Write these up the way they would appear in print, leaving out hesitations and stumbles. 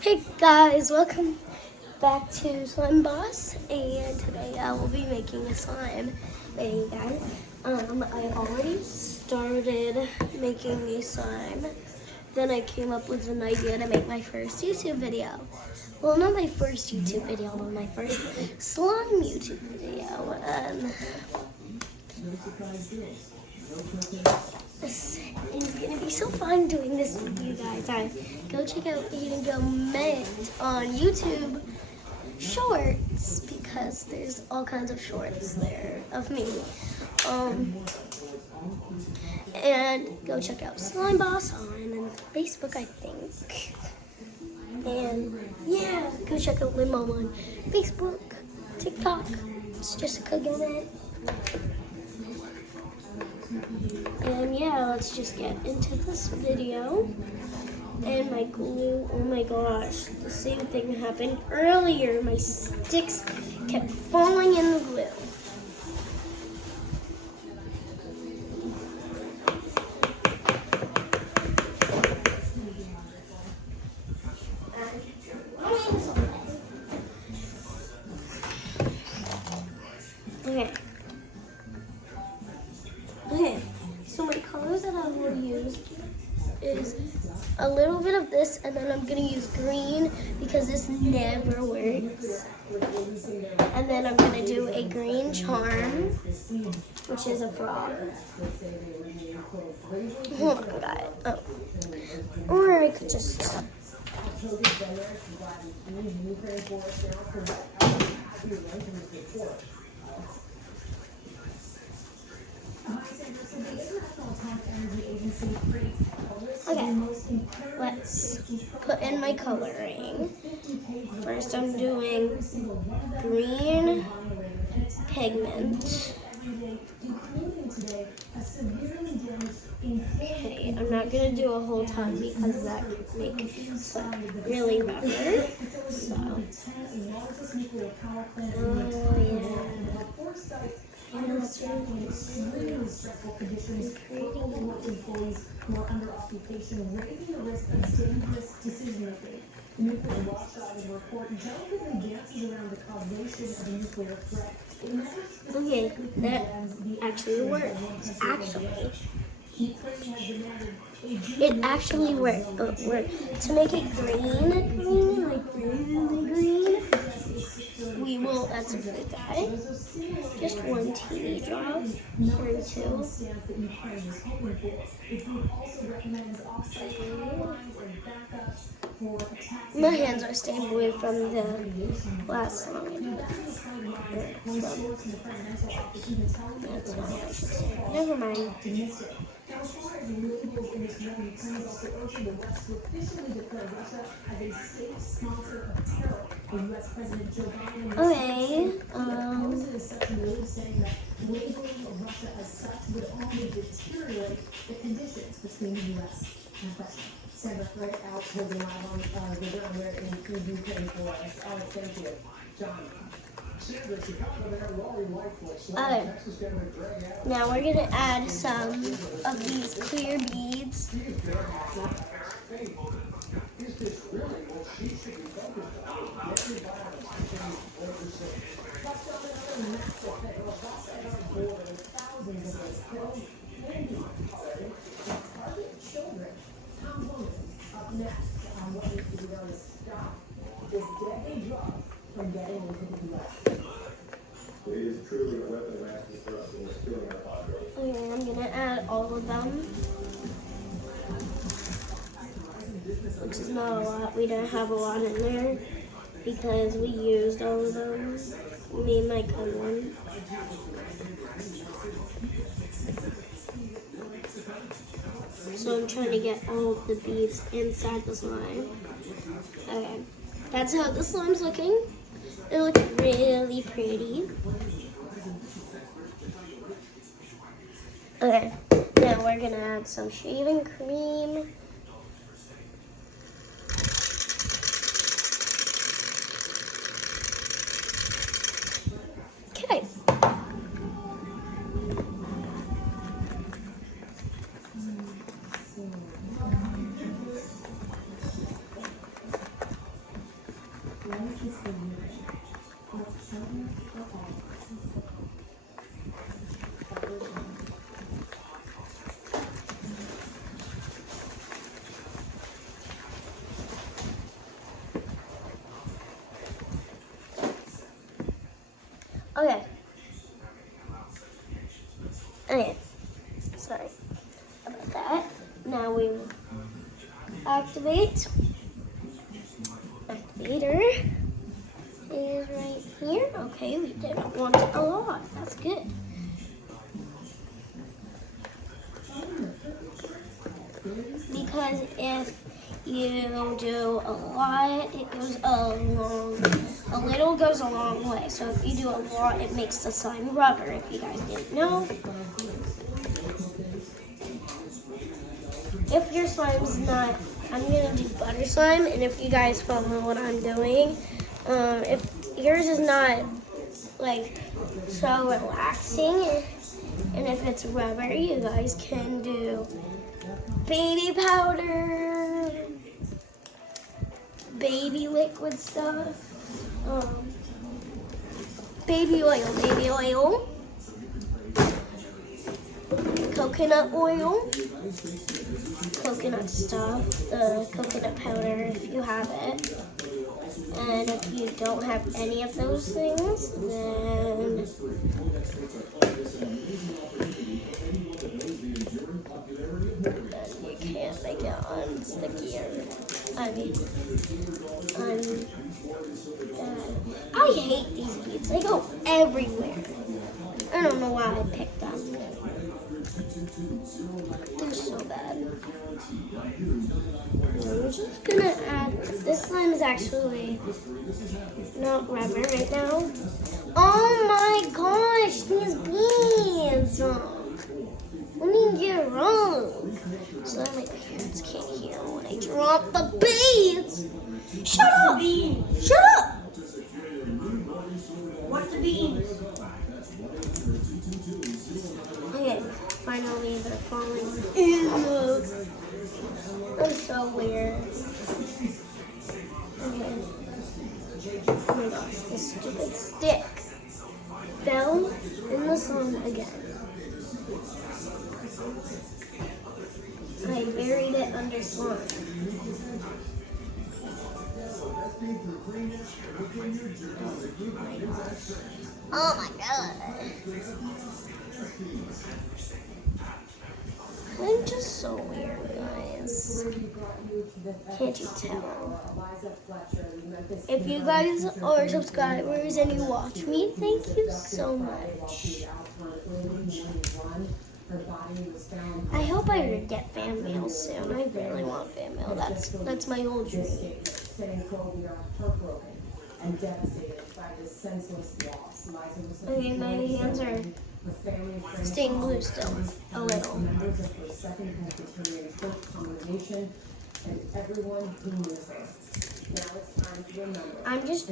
Hey guys, welcome back to SlimBoss, and today I will be making a slime video, guys. I already started making a slime. Then I came up with an idea to make my first YouTube video. Well, not my first YouTube video, but my first slime YouTube video. This is gonna be so fun doing this with you guys. Go check out Eating Go Mint on YouTube Shorts, because there's all kinds of shorts there of me. And go check out SlimBoss on Facebook, I think. And yeah, go check out my mom on Facebook, TikTok. It's Jessica Gomez. And yeah, let's just get into this video. And my glue, oh my gosh, the same thing happened earlier. My sticks kept falling in the glue. Okay, so my colors that I will use is a little bit of this, and then I'm gonna use green because this never works. And then I'm gonna do a green charm, which is a frog. Hold on, guys. Oh. Or I could just. Okay, let's put in my coloring. First I'm doing green pigment. Okay, I'm not going to do a whole ton because that could make it really rubber. So, more under occupation, raising the risk of dangerous decision-making. Nuclear watchdog report delicately dances around the causation of a nuclear threat. Okay, that actually worked. It actually worked, but to make it green, like really green, we will add some food dye. Just one teeny drop, or two. My hands are staying away from the last slime. Never mind. Okay, Send us right out to the live on the ground where in Ukraine for us. All right, thank you. John. Okay. Now we're going to add some of these clear beads. Okay, I'm gonna add all of them, which is not a lot. We don't have a lot in there because we used all of them. Me and my cousin. So I'm trying to get all of the beads inside the slime. Okay, that's how the slime's looking. It looks really pretty. Okay, now we're gonna add some shaving cream. Okay. One peaceful unit. It's something for all. Okay. Okay. Sorry about that. Now we activate. Activator is right here. Okay, we didn't want a lot. That's good. Because if you do a lot, it goes a little goes a long way. So if you do a lot, it makes the slime rubber, if you guys didn't know. If your slime's not, I'm gonna do butter slime, and if you guys follow what I'm doing, if yours is not like so relaxing, and if it's rubber, you guys can do baby powder, baby liquid stuff, baby oil, coconut oil, coconut stuff, the coconut powder if you have it. And if you don't have any of those things, then you can't make it unstickier. I hate these beads. They go everywhere. I don't know why I picked them. They're so bad. We're just gonna add, this slime is actually not rubber right now. Oh my gosh, these beads. Let me get it wrong. So that my parents can't hear when I drop the beads. Shut up! Shut up! What's the beads? Okay, finally they're falling in. That's so weird. Okay. Oh my gosh, this stupid stick fell in the sun again. I buried it under slime. Oh my god. I'm just so weird, guys. Can't you tell? If you guys are subscribers and you watch me, thank you so much. I hope I get fan mail soon. I really want fan mail. That's my whole dream. Okay, my hands are staying blue still, a little. I'm just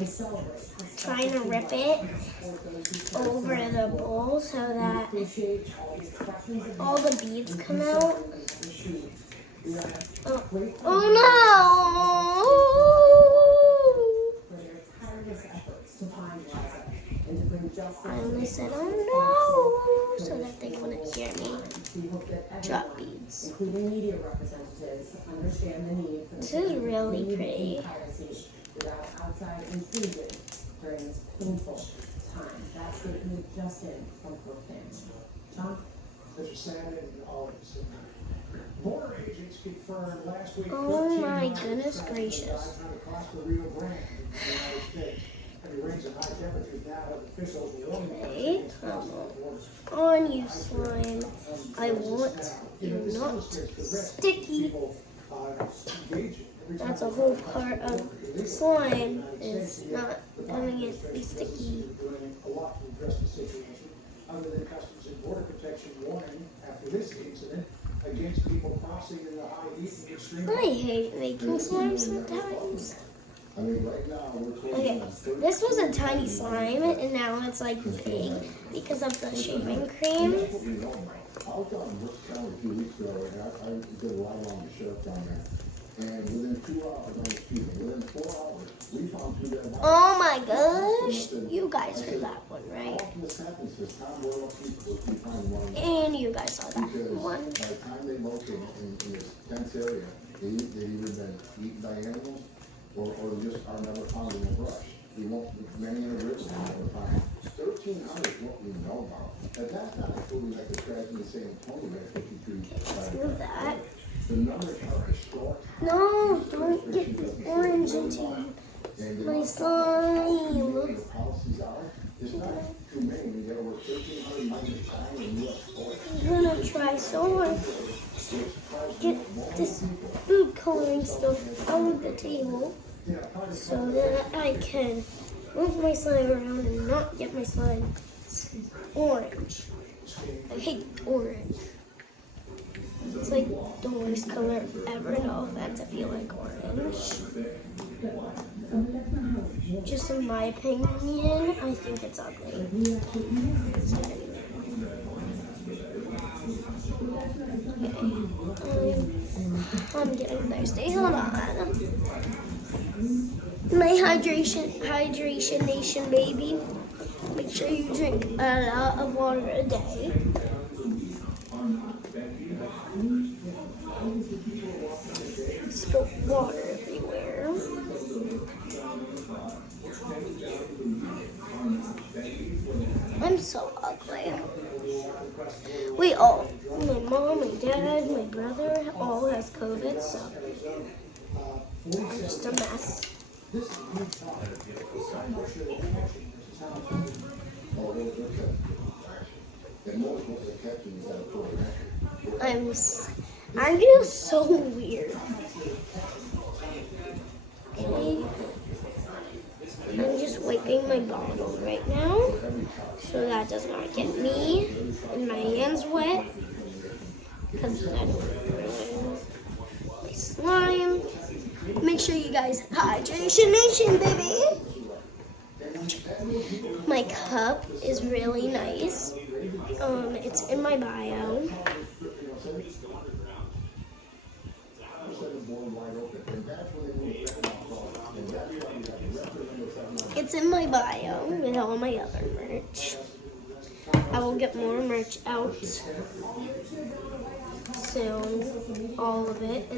trying to rip it over the bowl so that all the beads come out. Oh no! I only said oh no so that they wouldn't hear me drop beads. This is really pretty. Oh my goodness gracious. Okay, come on, you slime. I want you not sticky. That's a whole part of the slime, is not having it be sticky. Other than Customs and Border Protection warning after this incident against people crossing in the high heat and extreme. I hate making slime sometimes. Okay, this was a tiny slime and now it's like big because of the shaving cream. I was out in Brooks County a few weeks ago, and I did a ride along the sheriff down there. And within 2 hours, within 4 hours, we found 2 dead my gosh. You guys heard that one, right? This happens because Tom Boyle people find one. And you guys saw that Because one. by the time they locate in this dense area, they've either been eaten by animals or just are never found in the brush. We won't, many in the rivers we never find. 1,300 is what we know about. And that's not including like the tragedy in San Antonio at 53. Do that. The numbers are historic. No, don't get the orange into my slime. The policies are, it's not too many. We get over 1,300 minus time in U.S. forest. I'm gonna try so hard to get this food coloring stuff out of the table so that I can move my slime around and not get my slime orange. I hate orange. It's like the worst color ever. No offense if you like orange. Just in my opinion, I think it's ugly. So anyway. Okay. I'm getting thirsty. Hold on. My hydration nation, baby. Make sure you drink a lot of water a day. Spilt water everywhere. I'm so ugly. We all, my mom, my dad, my brother, all has COVID, so I'm just a mess. I'm just so weird. Okay. I'm just wiping my bottle right now so that does not get me and my hands wet because then my slime. Make sure you guys hydration nation, baby. My cup is really nice. It's in my bio. It's in my bio with all my other merch. I will get more merch out soon. All of it.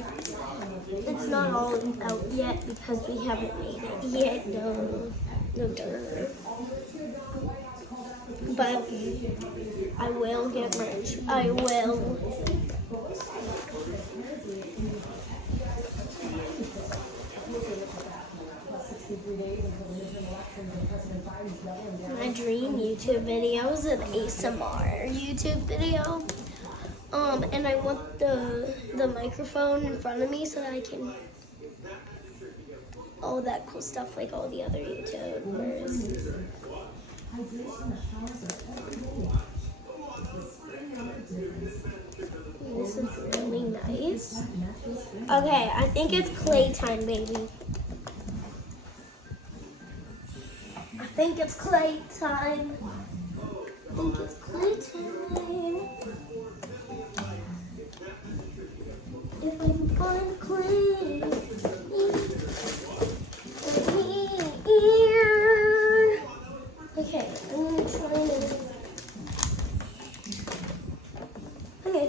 It's not all out yet because we haven't made it yet. No. But I will get merch. I will. My dream YouTube video is an ASMR YouTube video. And I want the microphone in front of me so that I can all that cool stuff like all the other YouTubers. This is really nice. Okay, I think it's clay time, baby. I think it's clay time. If I can find clay. Okay, I'm gonna try to. Okay.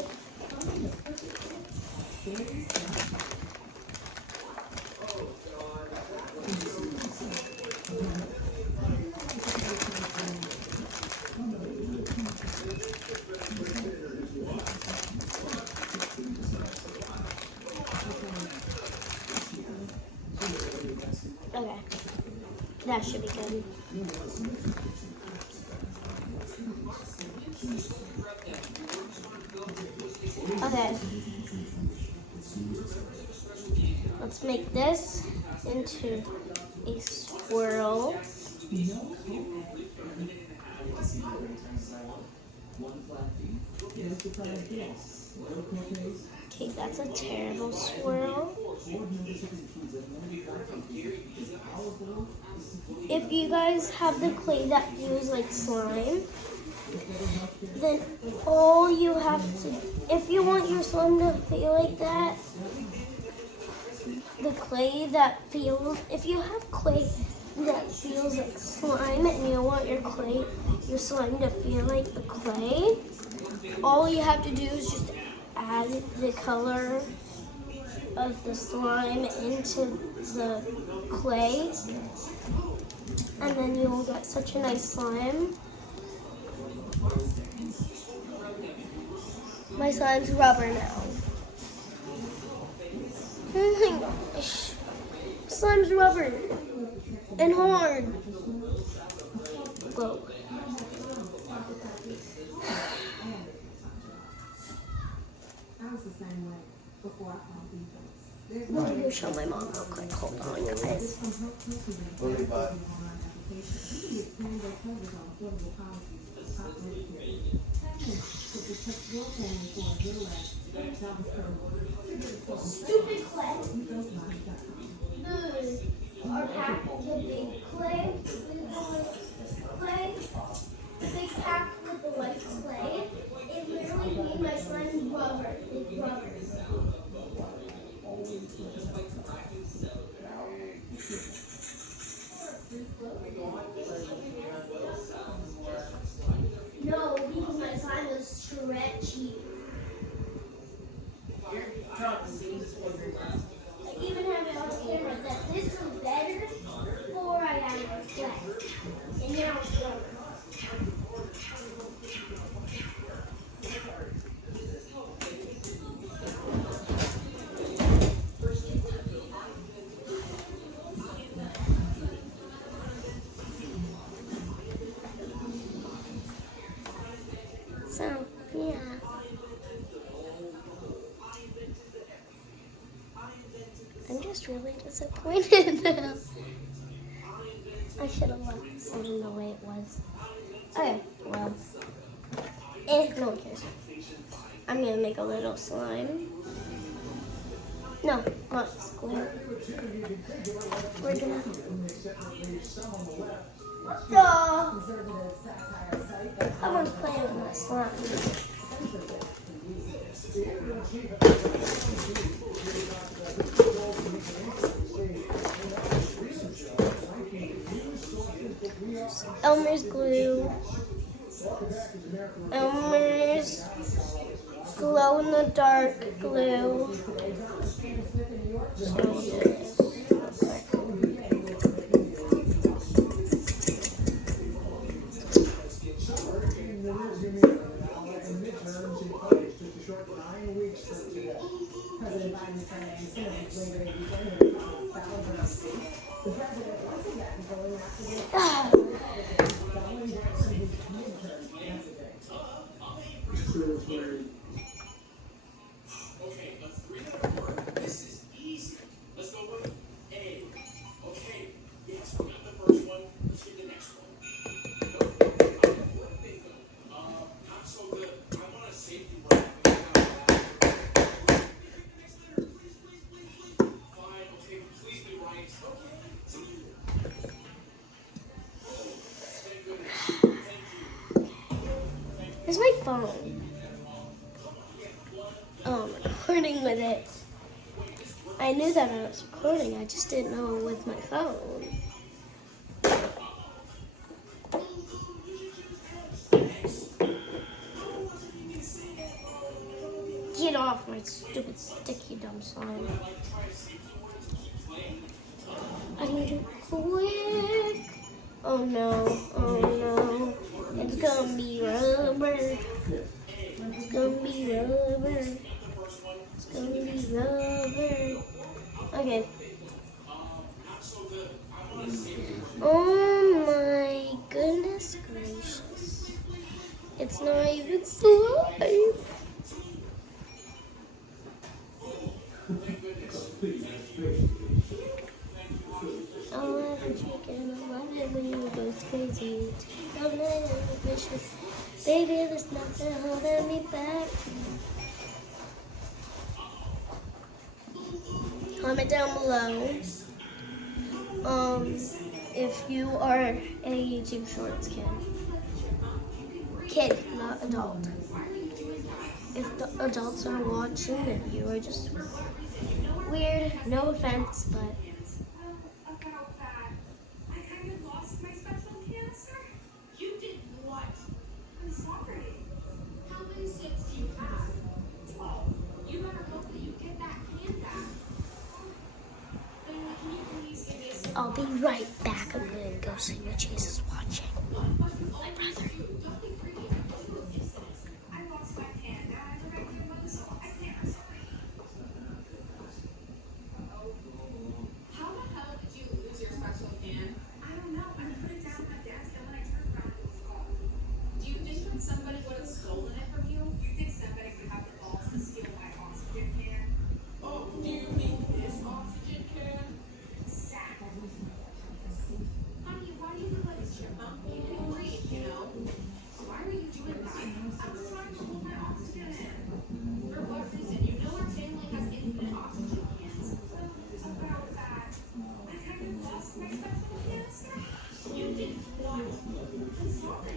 Okay, that should be good. Okay, let's make this into a swirl. Okay, that's a terrible swirl. If you guys have the clay that feels like slime, then all you have to, if you want your slime to feel like that, the clay that feels, if you have clay that feels like slime, and you want your slime to feel like the clay, all you have to do is just add the color of the slime into the clay, and then you will get such a nice slime. My slime's rubber now. Oh my gosh. Slime's rubber and hard. Whoa. Let me go show my mom real quick. Hold on, guys. Stupid clay. Our pack, the big clay, the big pack with the white clay, it literally made my slime rubber. It's rubber. No, because my slime was stretchy. I even have it on camera that this was better before I added the clay. And now it's rubber. So, yeah. I'm just really disappointed now. I should have left this one the way it was. Okay, well. No one cares. I'm gonna make a little slime. No, not square. We're gonna. Someone's playing with my slime. Elmer's glue. Elmer's glow in the dark glue. Where's my phone? Oh, I'm recording with it. I knew that I was recording, I just didn't know with my phone. Get off my stupid sticky dumb slime. I need it quick. Oh no, oh no. It's gonna be rubber. It's gonna be rubber. It's gonna be rubber. Okay. Oh my goodness gracious. It's not even slime. I'll have a chicken, I'll have a you goes crazy. I'm not vicious. Baby, there's nothing holding me back. Comment down below if you are a YouTube Shorts kid, not adult. If the adults are watching and you are just weird, no offense, but I'll be right back. I'm gonna go see what Jesus is watching. My brother.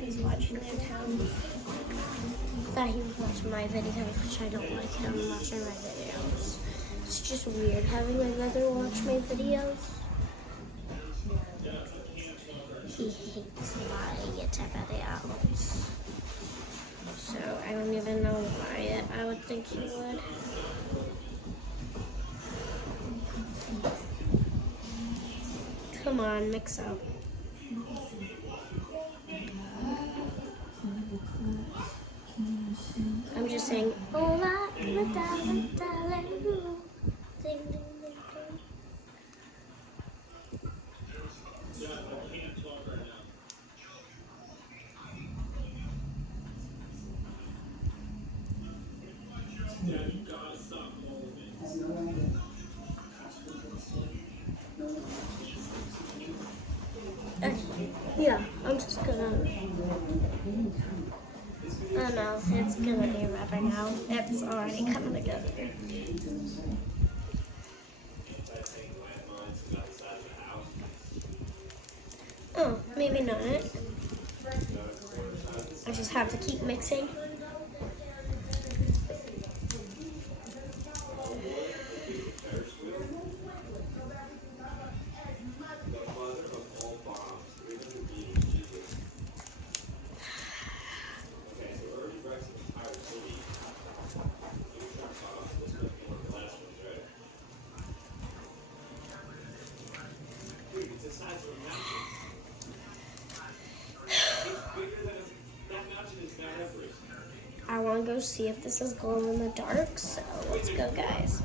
He's watching their town. Thought he was watching my videos, which I don't like him watching my videos. It's just weird having my brother watch my videos. He hates my videos. So I don't even know why I would think he would. Come on, mix up. I'm just saying, hola, ding, ding, ding. Yeah, I'm just gonna. Oh no, it's gonna be rubber now. It's already coming together. Oh, maybe not. I just have to keep mixing. I want to go see if this is glow in the dark, so let's go, guys.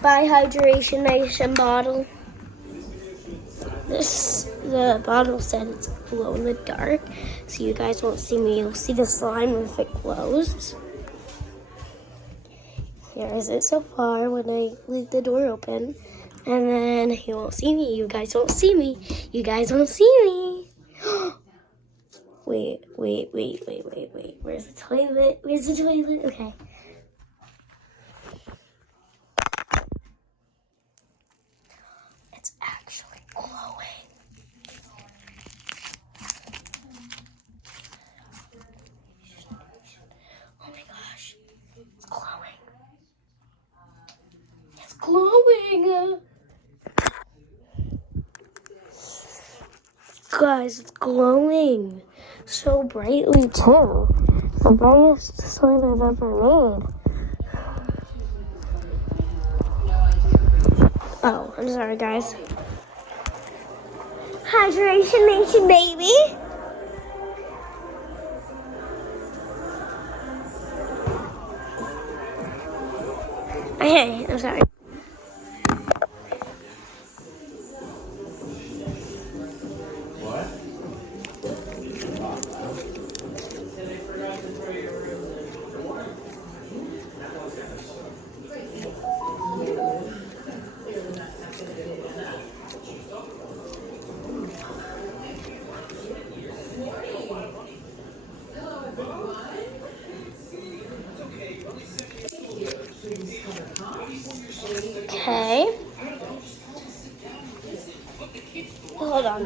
Buy Hydration Nation bottle. The bottle said it's glow in the dark, so you guys won't see me. You'll see the slime if it glows. Here is it so far when I leave the door open. And then you won't see me. You guys won't see me. You guys won't see me. Wait. Where's the toilet? Where's the toilet? Okay. It's actually glowing. Oh my gosh. It's glowing. It's glowing. Guys, it's glowing so brightly too. The brightest slime I've ever made. Oh, I'm sorry, guys. Hydration Nation, baby. Okay, I'm sorry. Okay. Hold on.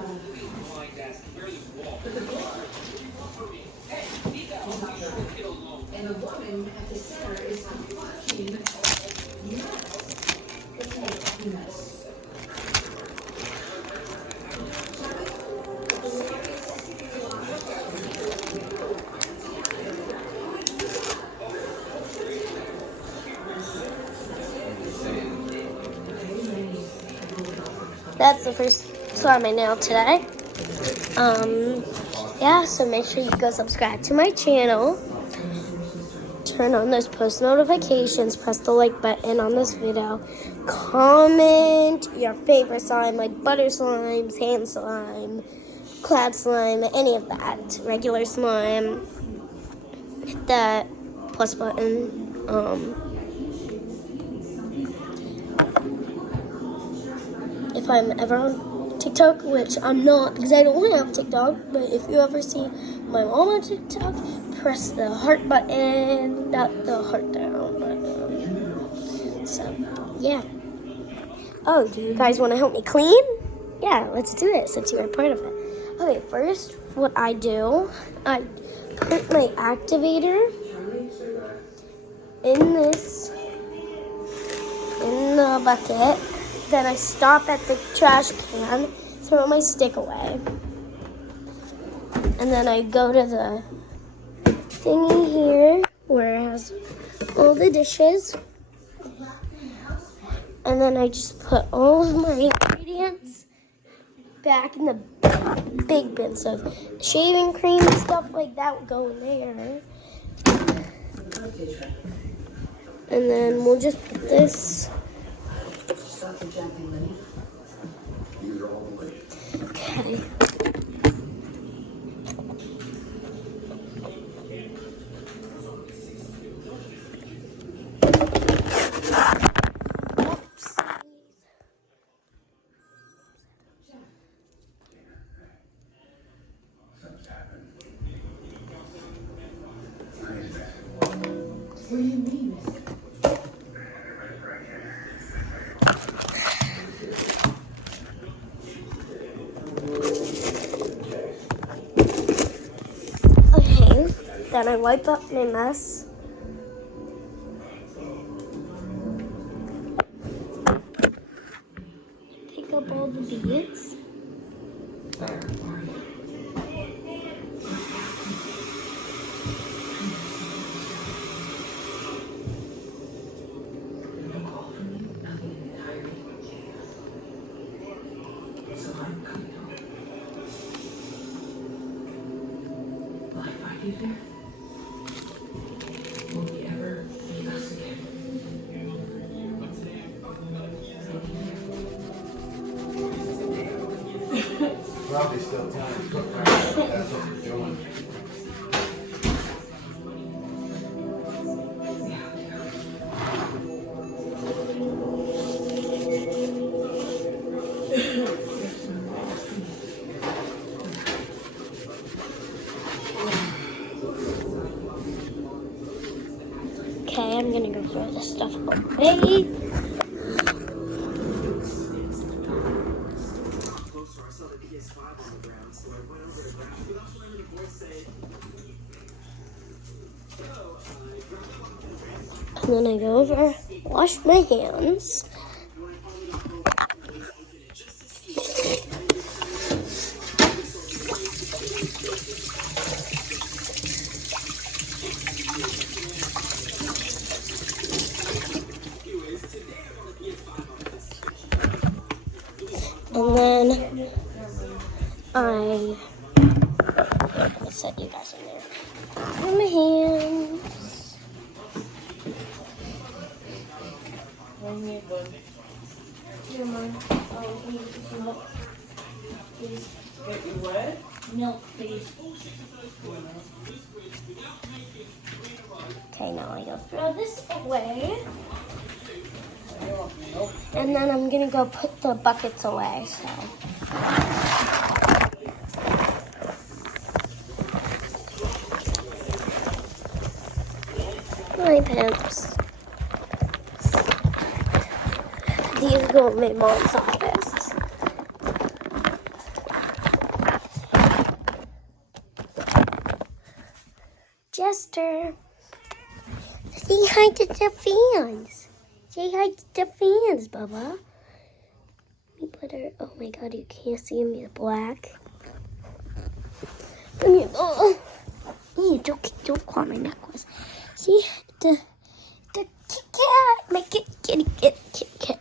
And the woman at the center is clutching that's the first slime I nailed today. Yeah, so make sure you go subscribe to my channel. Turn on those post notifications. Press the like button on this video. Comment your favorite slime, like butter slime, sand slime, cloud slime, any of that. Regular slime. Hit that plus button. If I'm ever on TikTok, which I'm not because I don't have TikTok, but if you ever see my mom on TikTok, press the heart button, not the heart down button. So, yeah. Oh, do you guys want to help me clean? Yeah, let's do it since you're a part of it. Okay, first, what I do, I put my activator in the bucket. Then I stop at the trash can, throw my stick away. And then I go to the thingy here where it has all the dishes. And then I just put all of my ingredients back in the big bin. So shaving cream and stuff like that will go in there. And then we'll just put this. Okay. What do you mean? Okay, then I wipe up my mess. Pick up all the beads. Will we ever be us again? Probably still time to cook right now. That's what we're doing. Okay, I'm gonna go throw this stuff away. And then I go over, wash my hands. And then I set you guys in there. On my hands. Here, Mom. Oh, can you get some milk, please? Get you what? Milk, please. Okay, now I go throw this away. And then I'm gonna go put the buckets away, so. My pants. These go in my mom's office. Jester, say hi to the fans. Say hi to the fans, Bubba. Me better. Oh my God, you can't see me. It's black. Oh, don't claw my necklace. See the Kit Kat, my kitty Kit Kat.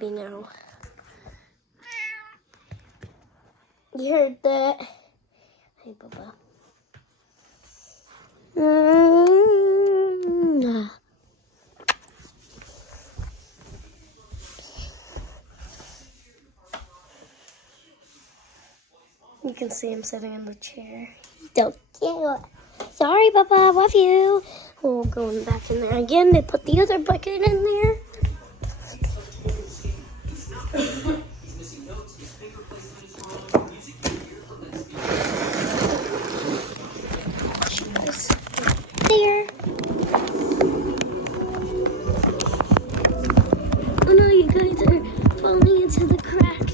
maybe now. You heard that? Hey, Bubba. You can see him sitting in the chair. So cute. Sorry, Bubba, I love you. Oh, going back in there again. They put the other bucket in there. There. Oh no, you guys are falling into the crack.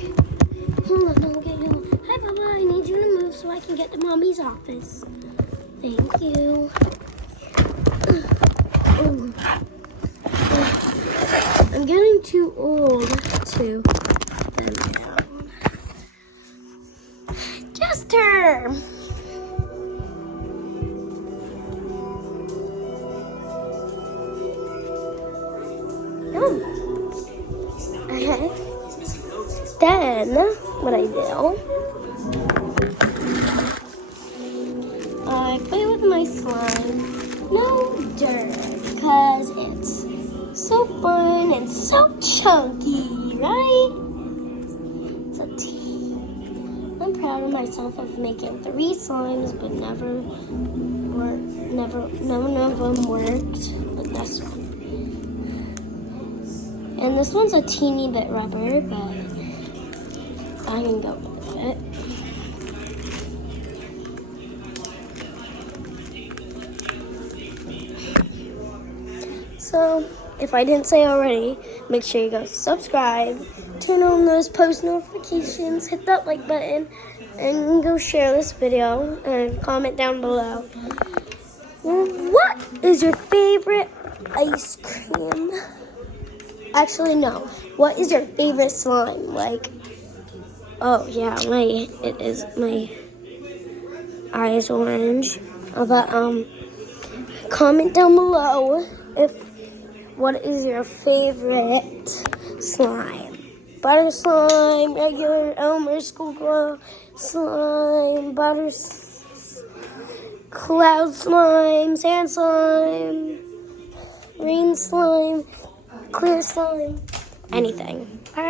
Hold on, I'll get you. Hi, Bubba. I need you to move so I can get to Mommy's office. Thank you. I'm getting too old to bend down. Jester! Okay. Then, what I do, I play with my slime. No dirt, because it's so fun and so chunky, right? It's a tea. I'm proud of myself of making 3 slimes, but none of them worked, but this one. And this one's a teeny bit rubber, but I can go with it. So, if I didn't say already, make sure you go subscribe, turn on those post notifications, hit that like button, and go share this video and comment down below. What is your favorite ice cream? Actually, no. What is your favorite slime? Like, oh yeah, my eye is orange. But comment down below what is your favorite slime? Butter slime, regular Elmer Schoolgirl slime, cloud slime, sand slime, rain slime, clear slime, anything. Bye.